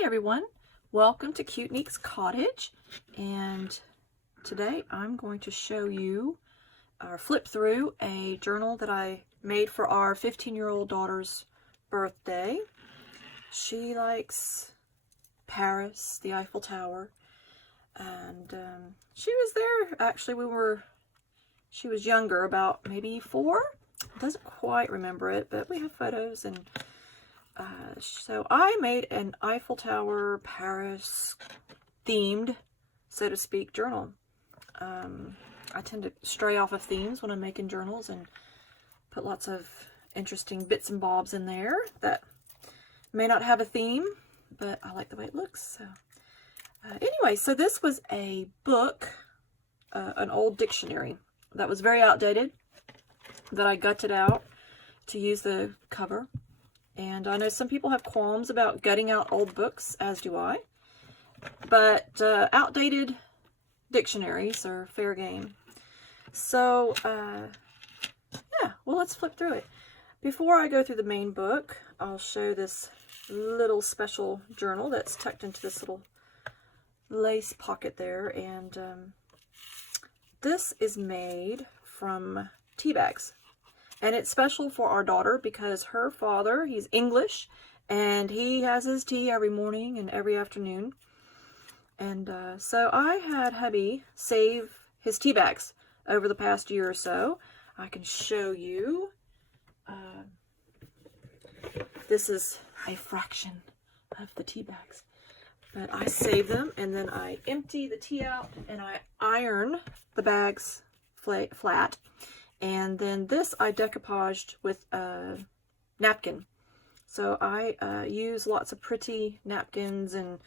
Hi everyone, welcome to Cute Neek's Cottage, and today I'm going to show you or flip through a journal that I made for our 15-year-old daughter's birthday. She likes Paris, the Eiffel Tower, and she was there actually she was younger, about maybe 4. Doesn't quite remember it, but we have photos, and so I made an Eiffel Tower Paris themed, so to speak, journal. I tend to stray off of themes when I'm making journals and put lots of interesting bits and bobs in there that may not have a theme, but I like the way it looks. So anyway, so this was a book, an old dictionary that was very outdated that I gutted out to use the cover. And I know some people have qualms about gutting out old books, as do I. But outdated dictionaries are fair game. So, yeah, well, let's flip through it. Before I go through the main book, I'll show this little special journal that's tucked into this little lace pocket there. And this is made from tea bags. And it's special for our daughter because her father, he's English, and he has his tea every morning and every afternoon. And so I had hubby save his tea bags over the past year or so. I can show you. This is a fraction of the tea bags. But I save them, and then I empty the tea out, and I iron the bags flat. And then this I decoupaged with a napkin. So I use lots of pretty napkins, and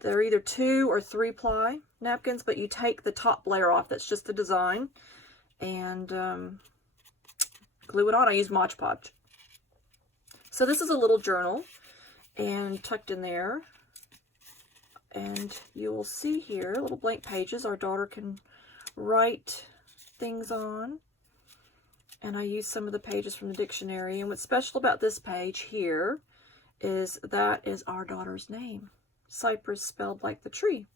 they're either 2 or 3 ply napkins, but you take the top layer off, that's just the design, and glue it on. I use Mod Podge. So this is a little journal, and tucked in there, and you will see here little blank pages our daughter can write things on, and I use some of the pages from the dictionary. And what's special about this page here is that is our daughter's name, Cypress, spelled like the tree.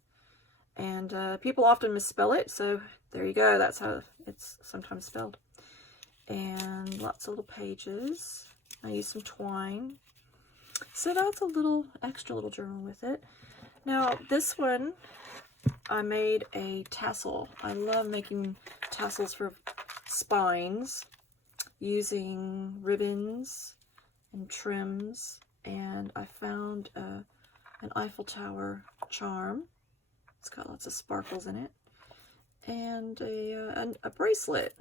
And people often misspell it, so there you go, that's how it's sometimes spelled. And lots of little pages. I use some twine, so that's a little extra little journal with it. Now this one, I made a tassel. I love making tassels for spines using ribbons and trims, and I found an Eiffel Tower charm. It's got lots of sparkles in it, and a bracelet.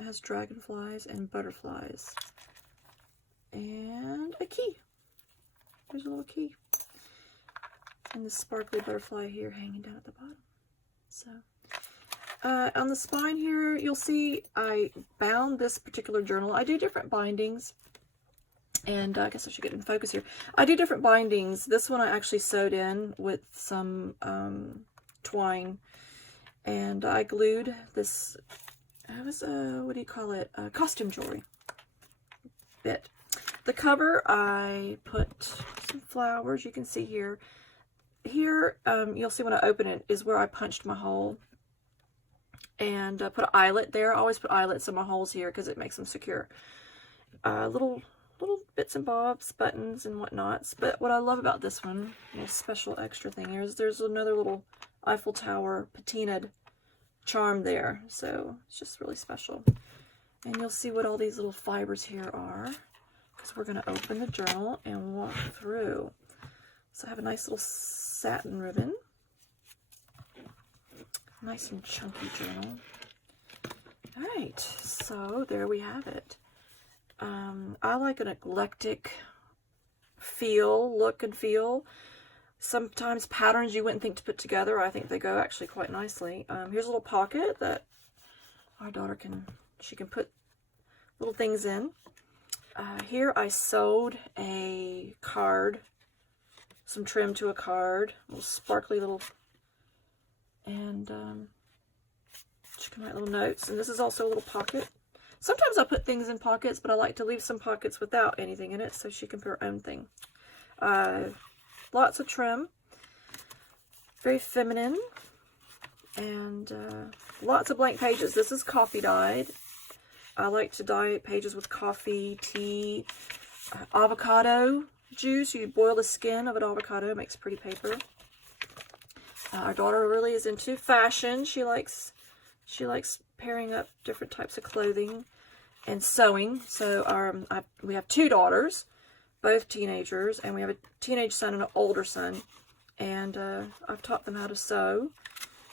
It has dragonflies and butterflies, and a key. There's a little key. And the sparkly butterfly here hanging down at the bottom. So, on the spine here, you'll see I bound this particular journal. I do different bindings, and I guess I should get in focus here. I do different bindings. This one I actually sewed in with some twine, and I glued this, it was what do you call it, costume jewelry bit. The cover, I put some flowers, you can see here. Here, you'll see when I open it, is where I punched my hole, and put an eyelet there. I always put eyelets in my holes here because it makes them secure. Little bits and bobs, buttons and whatnots. But what I love about this one, a special extra thing here, is there's another little Eiffel Tower patinaed charm there. So it's just really special. And you'll see what all these little fibers here are, because we're going to open the journal and walk through. So I have a nice little satin ribbon. Nice and chunky journal. Alright, so there we have it. I like an eclectic look and feel. Sometimes patterns you wouldn't think to put together, I think they go actually quite nicely. Here's a little pocket that our daughter can put little things in. Here I sewed a card, some trim to a card, little sparkly little, and she can write little notes. And this is also a little pocket. Sometimes I put things in pockets, but I like to leave some pockets without anything in it so she can put her own thing. Lots of trim. Very feminine. And lots of blank pages. This is coffee dyed. I like to dye pages with coffee, tea, avocado juice. You boil the skin of an avocado, it makes pretty paper. Our daughter really is into fashion. She likes pairing up different types of clothing and sewing. So we have 2 daughters, both teenagers, and we have a teenage son and an older son. And I've taught them how to sew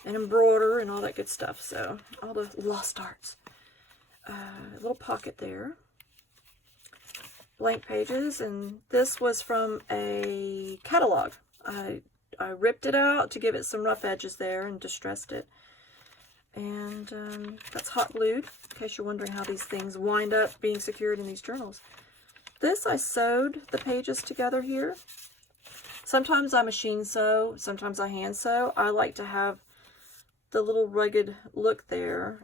and embroider and all that good stuff. So all the lost arts. A little pocket there. Blank pages, and this was from a catalog. I ripped it out to give it some rough edges there and distressed it. And that's hot glued, in case you're wondering how these things wind up being secured in these journals. This, I sewed the pages together here. Sometimes I machine sew, sometimes I hand sew. I like to have the little rugged look there,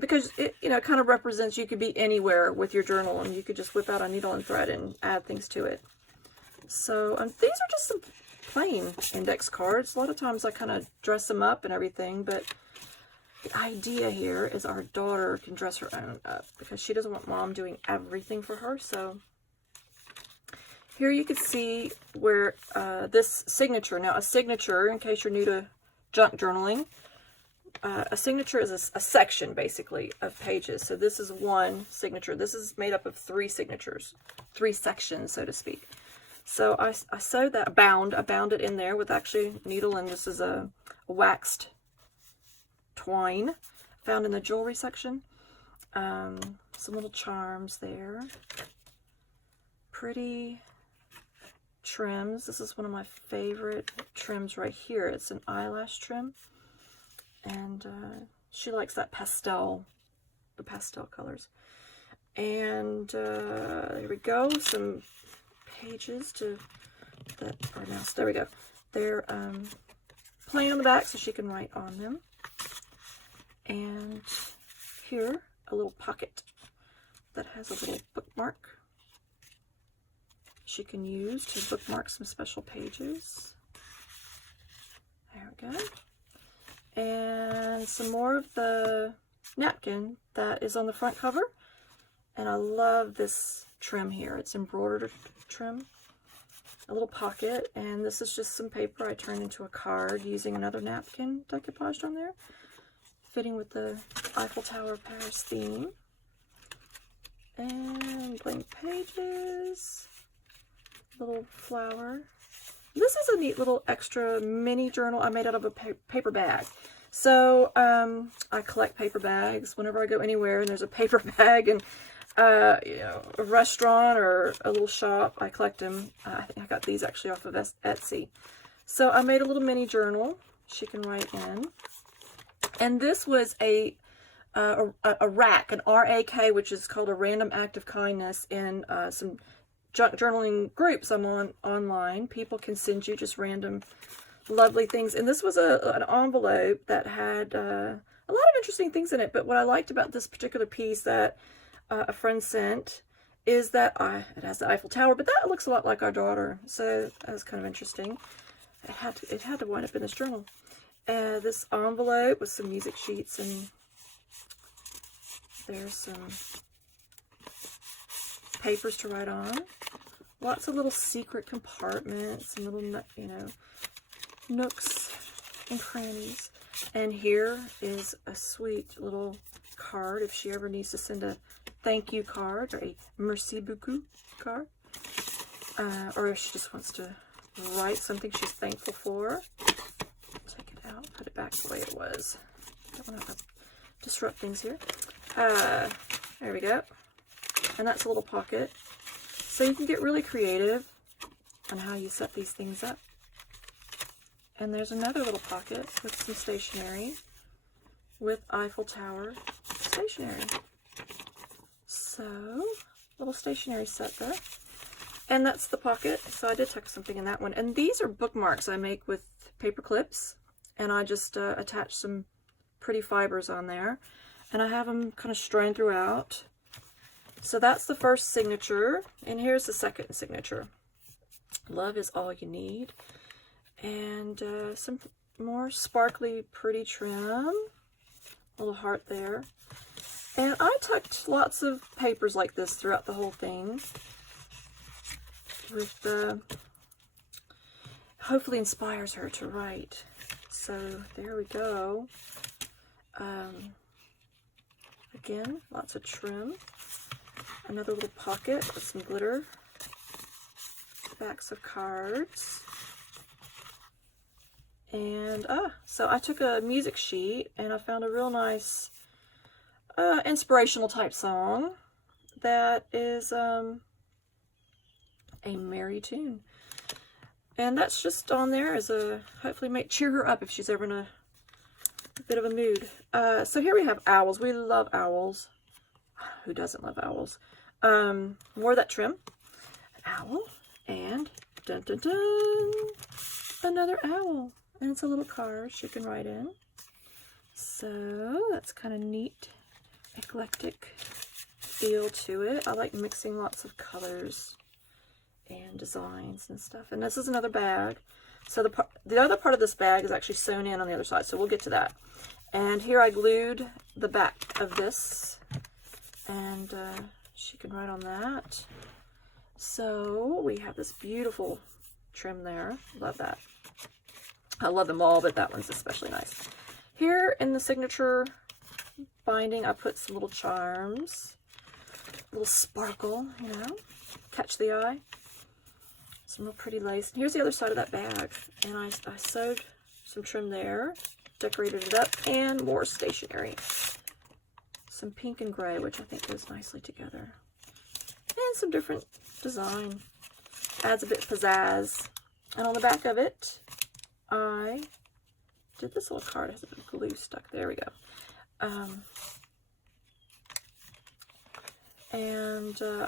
because it, you know, kind of represents you could be anywhere with your journal, and you could just whip out a needle and thread and add things to it. So these are just some plain index cards. A lot of times I kind of dress them up and everything, but the idea here is our daughter can dress her own up because she doesn't want mom doing everything for her. So here you can see where this signature, now a signature, in case you're new to junk journaling, a signature is a section basically of pages. So this is one signature. This is made up of 3 signatures, 3 sections, so to speak. So I sewed that, I bound it in there with actually needle, and this is a waxed twine found in the jewelry section. Some little charms there. Pretty trims. This is one of my favorite trims right here. It's an eyelash trim, and she likes that pastel, the pastel colors. And here we go, some pages to that are now, there we go. They're plain on the back so she can write on them. And here, a little pocket that has a little bookmark she can use to bookmark some special pages. There we go. And some more of the napkin that is on the front cover. And I love this trim here. It's embroidered trim. A little pocket, and this is just some paper I turned into a card using another napkin decoupaged on there, fitting with the Eiffel Tower of Paris theme. And blank pages, little flower. This is a neat little extra mini journal I made out of a paper bag. So I collect paper bags whenever I go anywhere and there's a paper bag, and you know, a restaurant or a little shop, I collect them. I think I got these actually off of Etsy. So I made a little mini journal she can write in. And this was a rack, an RAK, which is called a random act of kindness in some junk journaling groups I'm on online. People can send you just random lovely things. And this was an envelope that had a lot of interesting things in it. But what I liked about this particular piece that a friend sent is that it has the Eiffel Tower, but that looks a lot like our daughter, so that was kind of interesting. It had to wind up in this journal. This envelope with some music sheets, and there's some papers to write on. Lots of little secret compartments and little, you know, nooks and crannies. And here is a sweet little card if she ever needs to send a thank you card or a merci beaucoup card, or if she just wants to write something she's thankful for. Take it out, put it back the way it was. Don't want to disrupt things here. There we go. And that's a little pocket. So you can get really creative on how you set these things up. And there's another little pocket with some stationery with Eiffel Tower stationery. So, little stationery set there. And that's the pocket. So I did tuck something in that one. And these are bookmarks I make with paper clips. And I just attach some pretty fibers on there. And I have them kind of strewn throughout. So that's the first signature. And here's the second signature. Love is all you need. And some more sparkly, pretty trim. Little heart there. And I tucked lots of papers like this throughout the whole thing. With hopefully inspires her to write. So there we go. Again, lots of trim. Another little pocket with some glitter. Backs of cards. And so I took a music sheet and I found a real nice inspirational type song that is a merry tune. And that's just on there as a, hopefully cheer her up if she's ever in a bit of a mood. So here we have owls. We love owls. Who doesn't love owls? More of that trim. An owl. And dun dun dun. Another owl. And it's a little card she can write in. So that's kind of neat. Eclectic feel to it. I like mixing lots of colors and designs and stuff. And this is another bag. So the other part of this bag is actually sewn in on the other side, so we'll get to that. And here I glued the back of this, and she can write on that. So we have this beautiful trim there. Love that. I love them all, but that one's especially nice. Here in the signature binding, I put some little charms, a little sparkle, you know, catch the eye. Some real pretty lace. And here's the other side of that bag. And I sewed some trim there, decorated it up, and more stationery. Some pink and gray, which I think goes nicely together. And some different design. Adds a bit of pizzazz. And on the back of it, I did this little card. It has a bit of glue stuck. There we go.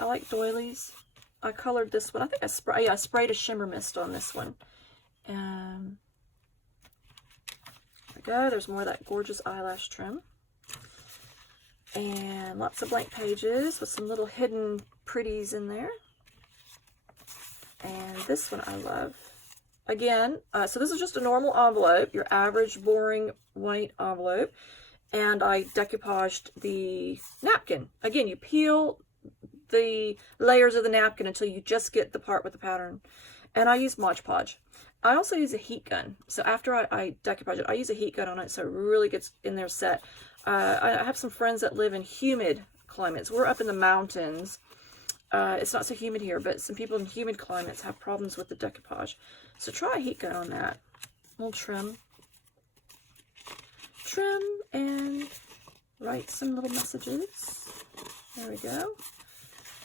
I like doilies. I colored this one. I think I sprayed a shimmer mist on this one. There we go. There's more of that gorgeous eyelash trim. And lots of blank pages with some little hidden pretties in there. And this one I love. Again, so this is just a normal envelope, your average boring white envelope. And I decoupaged the napkin. Again, you peel the layers of the napkin until you just get the part with the pattern. And I use Mod Podge. I also use a heat gun. So after I decoupage it, I use a heat gun on it so it really gets in there set. I have some friends that live in humid climates. We're up in the mountains. It's not so humid here, but some people in humid climates have problems with the decoupage. So try a heat gun on that. A little trim. Trim and write some little messages. There we go.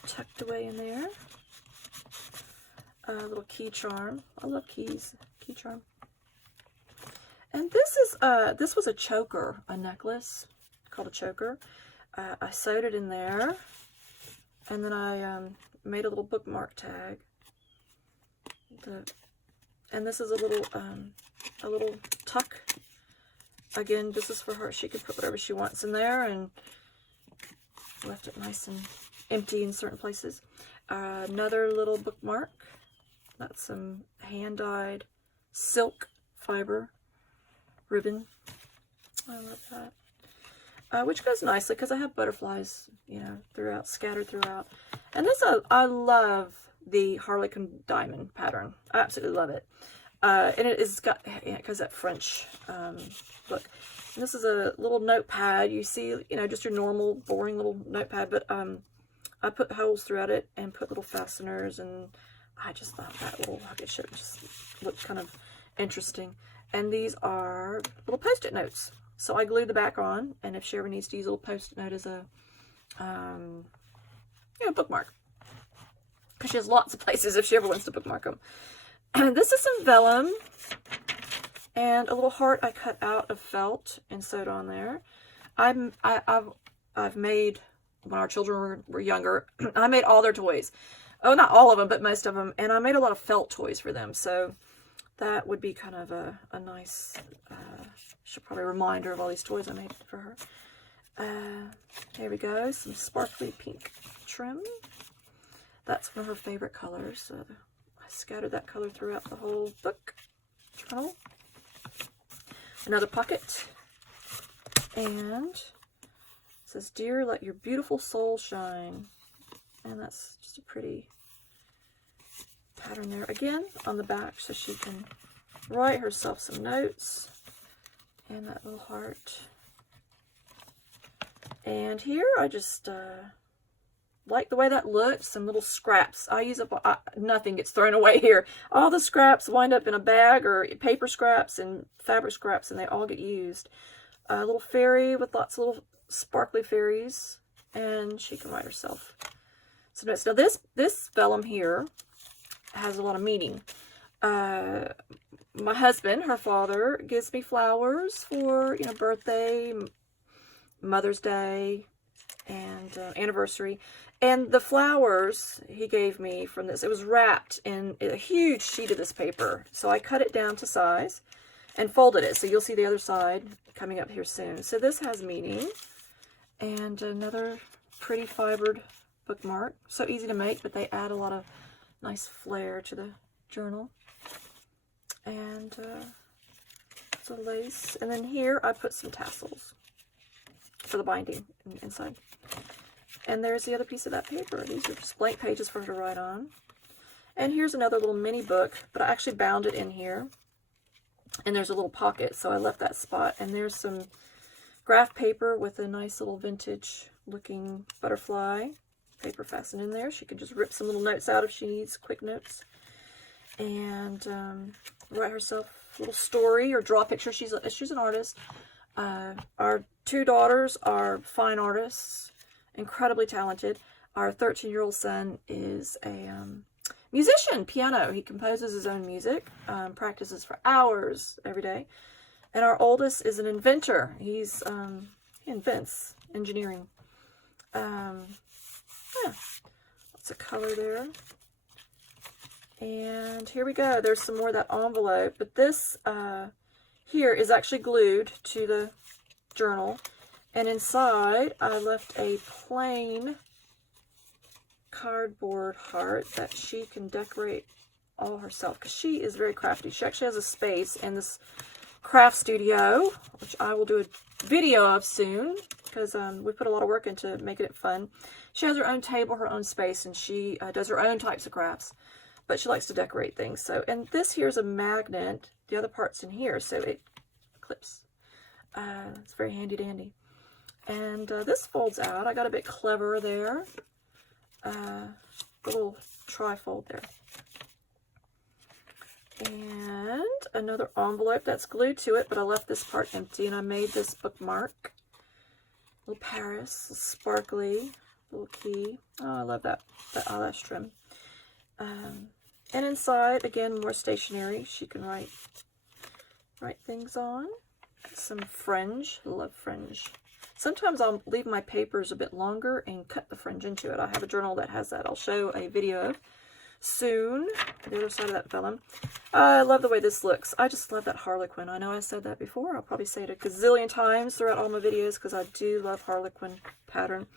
Tucked away in there. A little key charm. I love keys. Key charm. And this was a choker, a necklace called a choker. I sewed it in there, and then I made a little bookmark tag. And this is a little tuck. Again, this is for her. She could put whatever she wants in there, and left it nice and empty in certain places. Another little bookmark. That's some hand-dyed silk fiber ribbon. I love that. Which goes nicely because I have butterflies, you know, scattered throughout. And this, I love the Harlequin diamond pattern. I absolutely love it. And it's got, it goes that French look. And this is a little notepad. You see, you know, just your normal boring little notepad, but I put holes throughout it and put little fasteners, and I just thought that little rocket ship just looked kind of interesting. And these are little post-it notes. So I glued the back on, and if she ever needs to use a little post-it note as a you know, bookmark, because she has lots of places if she ever wants to bookmark them. This is some vellum and a little heart I cut out of felt and sewed on there. I've made, when our children were younger, I made all their toys. Oh, not all of them, but most of them. And I made a lot of felt toys for them. So that would be kind of a nice, should probably remind her of all these toys I made for her. Here we go. Some sparkly pink trim. That's one of her favorite colors. I scattered that color throughout the whole book. Journal. Another pocket. And it says, "Dear, let your beautiful soul shine." And that's just a pretty pattern there. Again, on the back, so she can write herself some notes. And that little heart. And here, I just like the way that looks. Some little scraps. I use up, nothing gets thrown away here. All the scraps wind up in a bag, or paper scraps and fabric scraps, and they all get used. A little fairy with lots of little sparkly fairies, and she can write herself some notes. Now this vellum here has a lot of meaning. My husband, her father, gives me flowers for, you know, birthday, Mother's Day, and anniversary. And the flowers he gave me from this, it was wrapped in a huge sheet of this paper. So I cut it down to size and folded it. So you'll see the other side coming up here soon. So this has meaning. And another pretty fibered bookmark. So easy to make, but they add a lot of nice flair to the journal. And some lace. And then here I put some tassels for the binding inside. And there's the other piece of that paper. These are just blank pages for her to write on. And here's another little mini book, but I actually bound it in here. And there's a little pocket, so I left that spot. And there's some graph paper with a nice little vintage looking butterfly paper fastened in there. She can just rip some little notes out if she needs quick notes. And write herself a little story or draw a picture. She's an artist. Our two daughters are fine artists, incredibly talented. Our 13-year-old son is a musician, piano. He composes his own music, practices for hours every day. And our oldest is an inventor. He invents engineering. Yeah, lots of color there. And here we go. There's some more of that envelope. But this here is actually glued to the journal. And inside, I left a plain cardboard heart that she can decorate all herself. Because she is very crafty. She actually has a space in this craft studio, which I will do a video of soon. Because we put a lot of work into making it fun. She has her own table, her own space, and she does her own types of crafts. But she likes to decorate things. So, and this here's a magnet. The other part's in here, so it clips. It's very handy dandy. And this folds out. I got a bit clever there. Little trifold there. And another envelope that's glued to it, but I left this part empty, and I made this bookmark. Little Paris, little sparkly, little key. Oh, I love that eyelash trim. And inside, again, more stationery. She can write things on. Some fringe. Love fringe. Sometimes I'll leave my papers a bit longer and cut the fringe into it. I have a journal that has that. I'll show a video of soon. The other side of that vellum. I love the way this looks. I just love that Harlequin. I know I said that before. I'll probably say it a gazillion times throughout all my videos because I do love Harlequin pattern.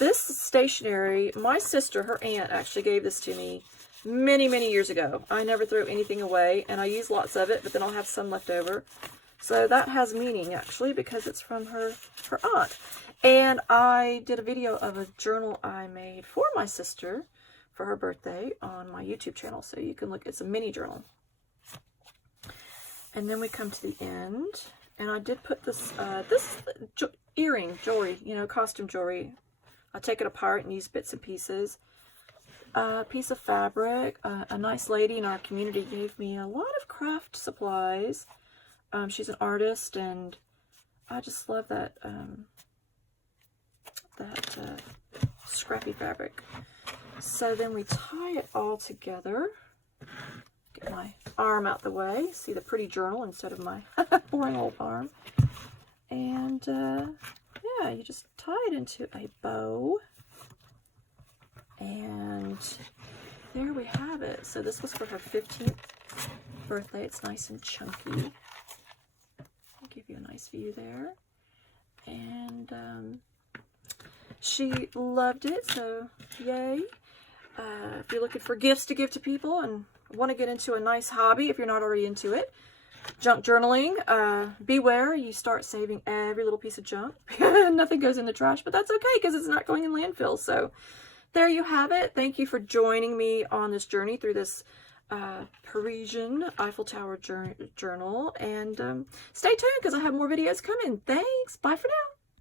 This stationery, my sister, her aunt, actually gave this to me many, many years ago. I never throw anything away, and I use lots of it, but then I'll have some left over. So that has meaning, actually, because it's from her aunt. And I did a video of a journal I made for my sister for her birthday on my YouTube channel. So you can look, it's a mini journal. And then we come to the end, and I did put this, jewelry, you know, costume jewelry. I take it apart and use bits and pieces. A piece of fabric. A nice lady in our community gave me a lot of craft supplies. She's an artist, and I just love that scrappy fabric. So then we tie it all together. Get my arm out the way. See the pretty journal instead of my boring old arm. And yeah, you just tie it into a bow. And there we have it. So this was for her 15th birthday. It's nice and chunky. I'll give you a nice view there. And she loved it, so yay. If you're looking for gifts to give to people and want to get into a nice hobby if you're not already into it. Junk journaling. Beware, you start saving every little piece of junk. Nothing goes in the trash, but that's okay because it's not going in landfill. So there you have it. Thank you for joining me on this journey through this Parisian Eiffel Tower journal. And stay tuned because I have more videos coming. Thanks. Bye for now.